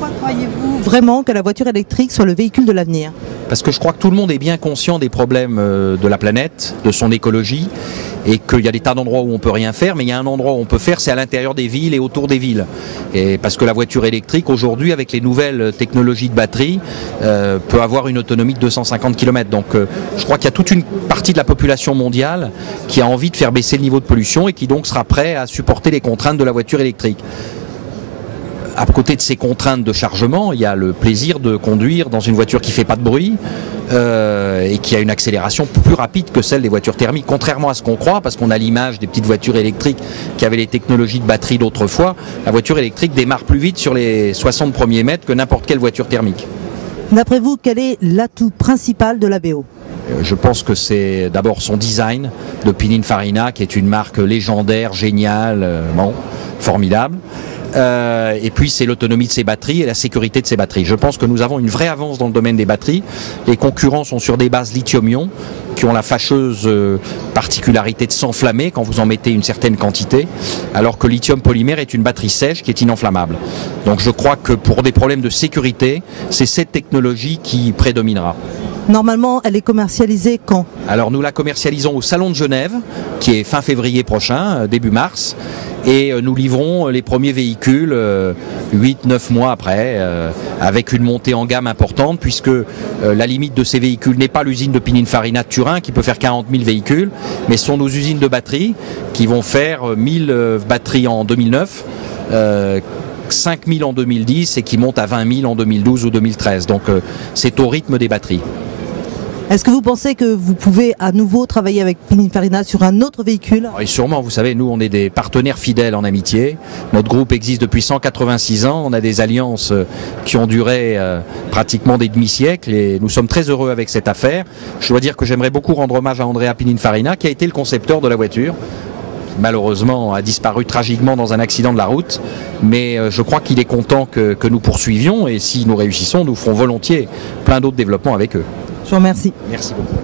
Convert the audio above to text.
Pourquoi croyez-vous vraiment que la voiture électrique soit le véhicule de l'avenir? Parce que je crois que tout le monde est bien conscient des problèmes de la planète, de son écologie, et qu'il y a des tas d'endroits où on peut rien faire, mais il y a un endroit où on peut faire, c'est à l'intérieur des villes et autour des villes. Et parce que la voiture électrique, aujourd'hui, avec les nouvelles technologies de batterie, peut avoir une autonomie de 250 km. Donc je crois qu'il y a toute une partie de la population mondiale qui a envie de faire baisser le niveau de pollution et qui donc sera prêt à supporter les contraintes de la voiture électrique. À côté de ces contraintes de chargement, il y a le plaisir de conduire dans une voiture qui ne fait pas de bruit et qui a une accélération plus rapide que celle des voitures thermiques. Contrairement à ce qu'on croit, parce qu'on a l'image des petites voitures électriques qui avaient les technologies de batterie d'autrefois, la voiture électrique démarre plus vite sur les 60 premiers mètres que n'importe quelle voiture thermique. D'après vous, quel est l'atout principal de la BO? Je pense que c'est d'abord son design de Pininfarina, qui est une marque légendaire, géniale, formidable. Et puis c'est l'autonomie de ses batteries et la sécurité de ses batteries. Je pense que nous avons une vraie avance dans le domaine des batteries. Les concurrents sont sur des bases lithium-ion qui ont la fâcheuse particularité de s'enflammer quand vous en mettez une certaine quantité, alors que lithium polymère est une batterie sèche qui est inenflammable. Donc je crois que pour des problèmes de sécurité, c'est cette technologie qui prédominera. Normalement, elle est commercialisée quand? Alors nous la commercialisons au Salon de Genève, qui est fin février prochain, début mars. Et nous livrons les premiers véhicules 8-9 mois après, avec une montée en gamme importante, puisque la limite de ces véhicules n'est pas l'usine de Pininfarina de Turin, qui peut faire 40 000 véhicules, mais ce sont nos usines de batterie, qui vont faire 1000 batteries en 2009, 5 000 en 2010, et qui montent à 20 000 en 2012 ou 2013. Donc c'est au rythme des batteries. Est-ce que vous pensez que vous pouvez à nouveau travailler avec Pininfarina sur un autre véhicule? Et sûrement, vous savez, nous on est des partenaires fidèles en amitié. Notre groupe existe depuis 186 ans, on a des alliances qui ont duré pratiquement des demi-siècles et nous sommes très heureux avec cette affaire. Je dois dire que j'aimerais beaucoup rendre hommage à Andrea Pininfarina, qui a été le concepteur de la voiture. Malheureusement a disparu tragiquement dans un accident de la route, mais je crois qu'il est content que nous poursuivions et si nous réussissons, nous ferons volontiers plein d'autres développements avec eux. Je vous remercie. Merci beaucoup.